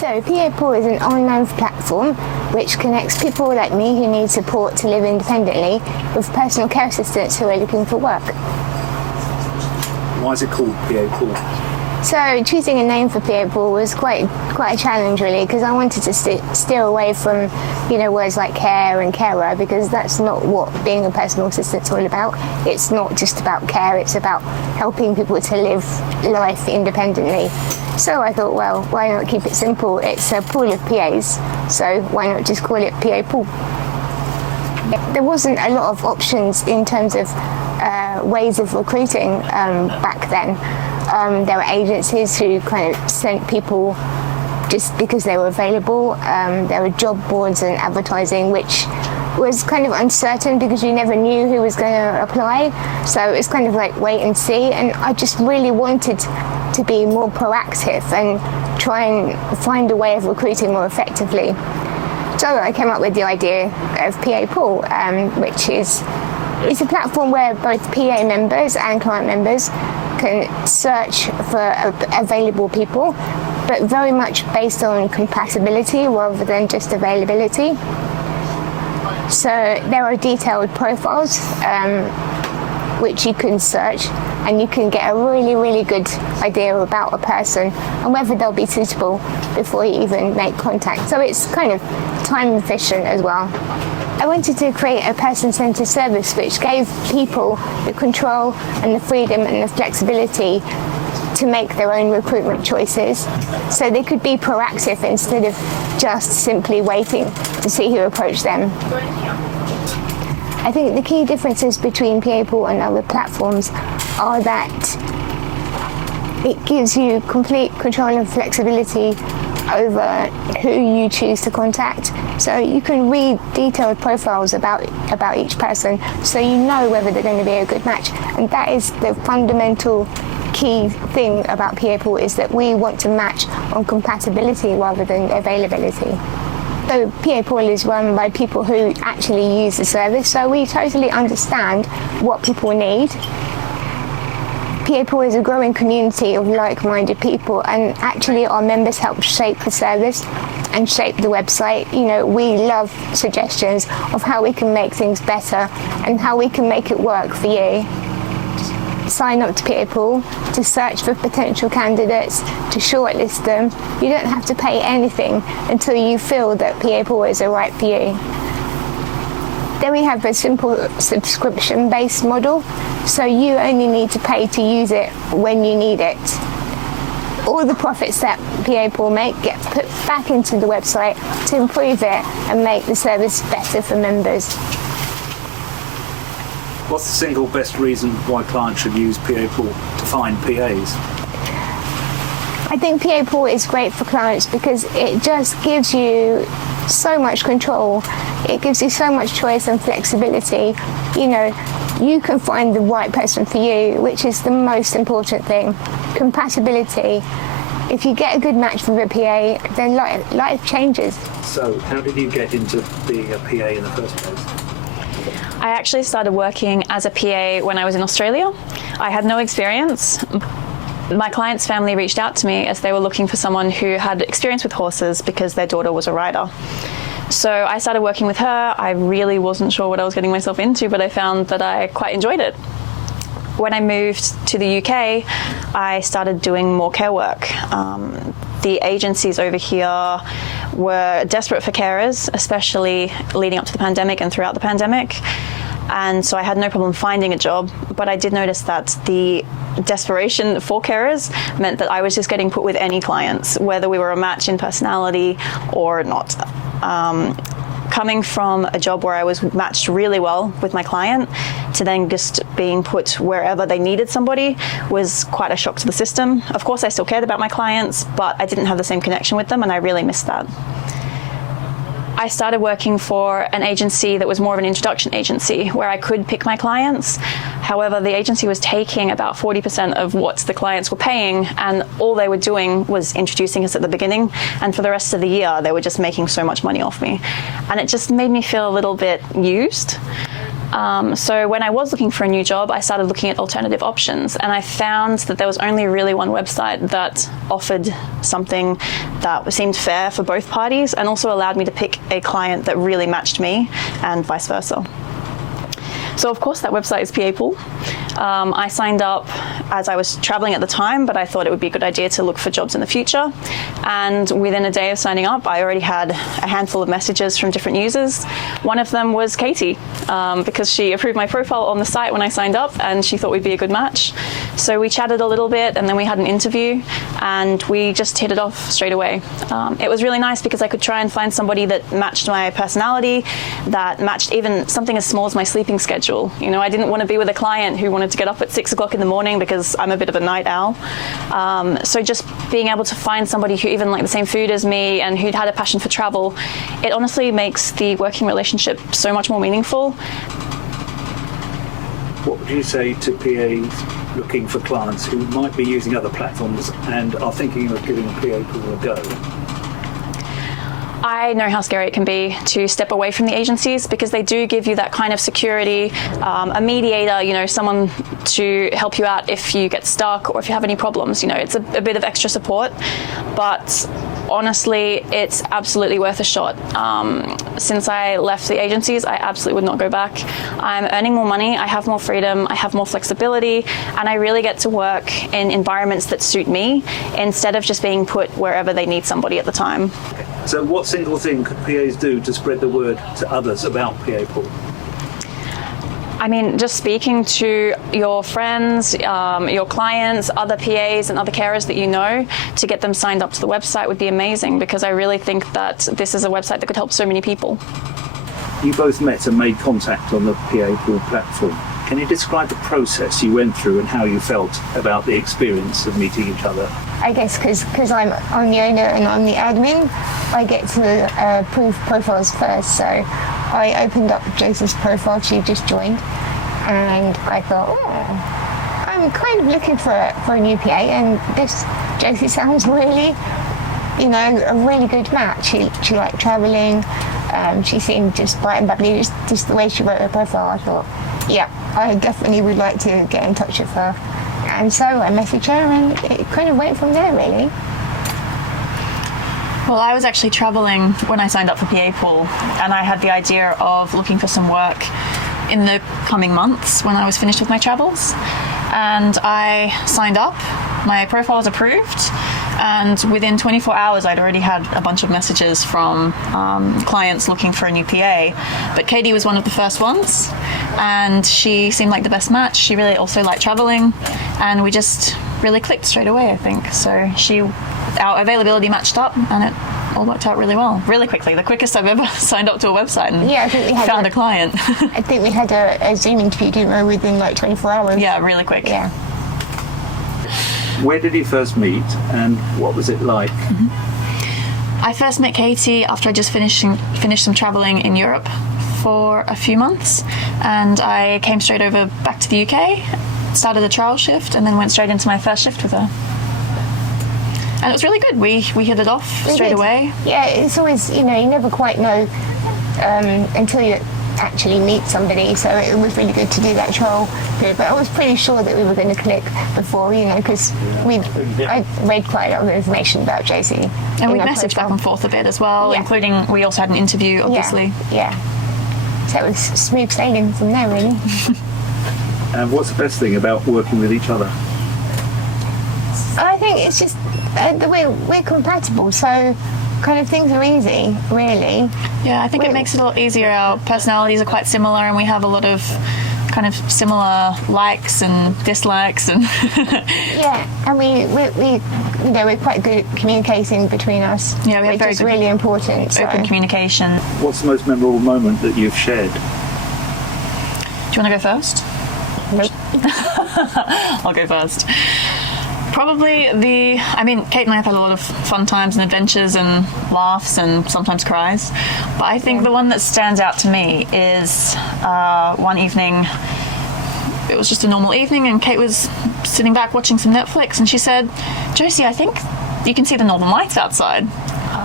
So PA Pool is an online platform which connects people like me who need support to live independently with personal care assistants who are looking for work. Why is it called PA Pool? So choosing a name for PA Pool was quite a challenge really, because I wanted to steer away from words like care and carer, because that's not what being a personal assistant's all about. It's not just about care, it's about helping people to live life independently. So I thought, well, why not keep it simple? It's a pool of PAs, so why not just call it PA Pool? There wasn't a lot of options in terms of ways of recruiting back then. There were agencies who kind of sent people just because they were available. There were job boards and advertising, which was kind of uncertain because you never knew who was going to apply. So it was kind of like wait and see. And I just really wanted to be more proactive and try and find a way of recruiting more effectively. So I came up with the idea of PA Pool, which is a platform where both PA members and client members can search for available people, but very much based on compatibility rather than just availability. So there are detailed profiles which you can search, and you can get a really good idea about a person and whether they'll be suitable before you even make contact. So it's kind of time efficient as well. I wanted to create a person-centered service which gave people the control and the freedom and the flexibility to make their own recruitment choices, so they could be proactive instead of just simply waiting to see who approached them. I think the key differences between PA Pool and other platforms are that it gives you complete control and flexibility over who you choose to contact. So you can read detailed profiles about each person, so you know whether they're going to be a good match. And that is the fundamental key thing about PA Pool, is that we want to match on compatibility rather than availability. So PA Pool is run by people who actually use the service, so we totally understand what people need. PA Pool is a growing community of like-minded people, and actually our members help shape the service and shape the website. We love suggestions of how we can make things better and how we can make it work for you. Sign up to PA Pool to search for potential candidates, to shortlist them. You don't have to pay anything until you feel that PA Pool is right for you. Then we have a simple subscription-based model, so you only need to pay to use it when you need it. All the profits that PA Pool make get put back into the website to improve it and make the service better for members. What's the single best reason why clients should use PA Pool to find PAs? I think PA Pool is great for clients because it just gives you so much control. It gives you so much choice and flexibility. You can find the right person for you, which is the most important thing. Compatibility. If you get a good match with a PA, then life changes. So how did you get into being a PA in the first place? I actually started working as a PA when I was in Australia. I had no experience. My client's family reached out to me as they were looking for someone who had experience with horses because their daughter was a rider. So I started working with her. I really wasn't sure what I was getting myself into, but I found that I quite enjoyed it. When I moved to the UK, I started doing more care work. The agencies over here were desperate for carers, especially leading up to the pandemic and throughout the pandemic. And so I had no problem finding a job, but I did notice that the desperation for carers meant that I was just getting put with any clients, whether we were a match in personality or not. Coming from a job where I was matched really well with my client to then just being put wherever they needed somebody was quite a shock to the system. Of course, I still cared about my clients, but I didn't have the same connection with them, and I really missed that. I started working for an agency that was more of an introduction agency where I could pick my clients. However, the agency was taking about 40% of what the clients were paying, and all they were doing was introducing us at the beginning, and for the rest of the year they were just making so much money off me. And it just made me feel a little bit used. So when I was looking for a new job, I started looking at alternative options, and I found that there was only really one website that offered something that seemed fair for both parties and also allowed me to pick a client that really matched me and vice versa. So of course that website is PA Pool. I signed up as I was traveling at the time, but I thought it would be a good idea to look for jobs in the future. And within a day of signing up, I already had a handful of messages from different users. One of them was Katy, because she approved my profile on the site when I signed up and she thought we'd be a good match. So we chatted a little bit and then we had an interview and we just hit it off straight away. It was really nice because I could try and find somebody that matched my personality, that matched even something as small as my sleeping schedule. You know, I didn't want to be with a client who wanted to get up at 6 o'clock in the morning because I'm a bit of a night owl. So just being able to find somebody who even liked the same food as me and who'd had a passion for travel, it honestly makes the working relationship so much more meaningful. What would you say to PAs looking for clients who might be using other platforms and are thinking of giving PA Pool a go? I know how scary it can be to step away from the agencies because they do give you that kind of security, a mediator, you know, someone to help you out if you get stuck or if you have any problems. You know, it's a bit of extra support, but honestly, it's absolutely worth a shot. Since I left the agencies, I absolutely would not go back. I'm earning more money, I have more freedom, I have more flexibility, and I really get to work in environments that suit me instead of just being put wherever they need somebody at the time. So what single thing could PAs do to spread the word to others about PA Pool? I mean, just speaking to your friends, your clients, other PAs and other carers that you know to get them signed up to the website would be amazing because I really think that this is a website that could help so many people. You both met and made contact on the PA Pool platform. Can you describe the process you went through and how you felt about the experience of meeting each other? I guess because I'm the owner and I'm the admin, I get to approve profiles first. So I opened up Josie's profile, she just joined, and I thought, I'm kind of looking for a new PA, and this Josie sounds really, you know, a really good match. She liked travelling, she seemed just bright and bubbly, just the way she wrote her profile. I thought, yeah, I definitely would like to get in touch with her. And so I messaged her and it kind of went from there, really. Well, I was actually travelling when I signed up for PA Pool, and I had the idea of looking for some work in the coming months when I was finished with my travels. And I signed up, my profile was approved, and within 24 hours I'd already had a bunch of messages from clients looking for a new PA. But Katy was one of the first ones, and she seemed like the best match. She really also liked travelling, and we just really clicked straight away, I think. So our availability matched up, and it all worked out really well, really quickly. The quickest I've ever signed up to a website and I think we had found a client. I think we had a Zoom interview, didn't we, within like 24 hours. Yeah, really quick. Yeah. Where did you first meet and what was it like? I first met Katy after I just finished some travelling in Europe for a few months, and I came straight over back to the UK, started a trial shift, and then went straight into my first shift with her. And it was really good. We hit it off straight away. Yeah, it's always, you know, you never quite know until you actually meet somebody, so it was really good to do that trial period. But I was pretty sure that we were going to click before, you know, because I read quite a lot of information about Josie. And we messaged back and forth a bit as well, including we also had an interview, obviously. Yeah. So it was smooth sailing from there, really. And what's the best thing about working with each other? I think it's just the way we're compatible, so kind of things are easy, really. Yeah, I think it makes it a lot easier. Our personalities are quite similar, and we have a lot of kind of similar likes and dislikes, and yeah, and we you know, we're quite good at communicating between us. Yeah, we have very good, good, really important. open communication. What's the most memorable moment that you've shared? Do you want to go first? Nope. I'll go first. Probably Kate and I have had a lot of fun times and adventures and laughs and sometimes cries. But I think the one that stands out to me is one evening, it was just a normal evening, and Kate was sitting back watching some Netflix, and she said, "Josie, I think you can see the northern lights outside."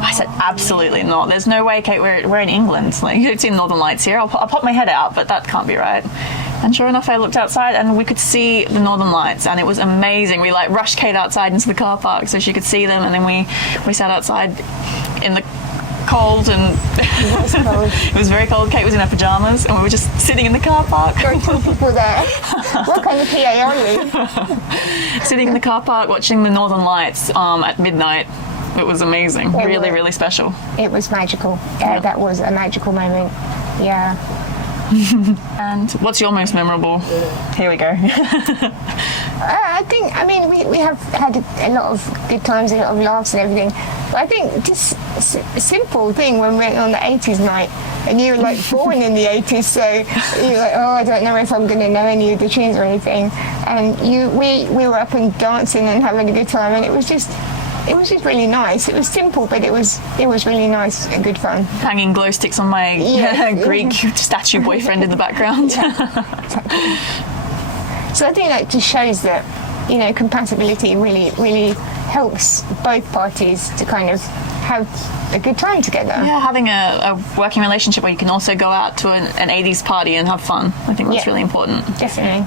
I said, absolutely not. There's no way, Kate, we're in England. Like, you don't see Northern Lights here. I'll pop my head out, but that can't be right. And sure enough, I looked outside and we could see the Northern Lights, and it was amazing. We like rushed Kate outside into the car park so she could see them, and then we sat outside in the cold, and it was very cold. Kate was in her pajamas and we were just sitting in the car park. There were two people there. What kind of PA are you? Sitting in the car park watching the Northern Lights at midnight. It was amazing. Really, really special. It was magical. Yeah, that was a magical moment. Yeah. And what's your most memorable? Here we go. I mean, we have had a lot of good times, a lot of laughs and everything. But I think just a simple thing when we went on the 80s night, and you were like born in the 80s, so you're like, oh, I don't know if I'm going to know any of the tunes or anything. And we were up and dancing and having a good time, and it was just really nice. It was simple, but it was really nice and good fun. Hanging glow sticks on my Greek statue boyfriend in the background. Yeah, exactly. So I think that just shows that, compatibility really, really helps both parties to kind of have a good time together. Yeah, having a working relationship where you can also go out to an 80s party and have fun. I think that's really important. Definitely.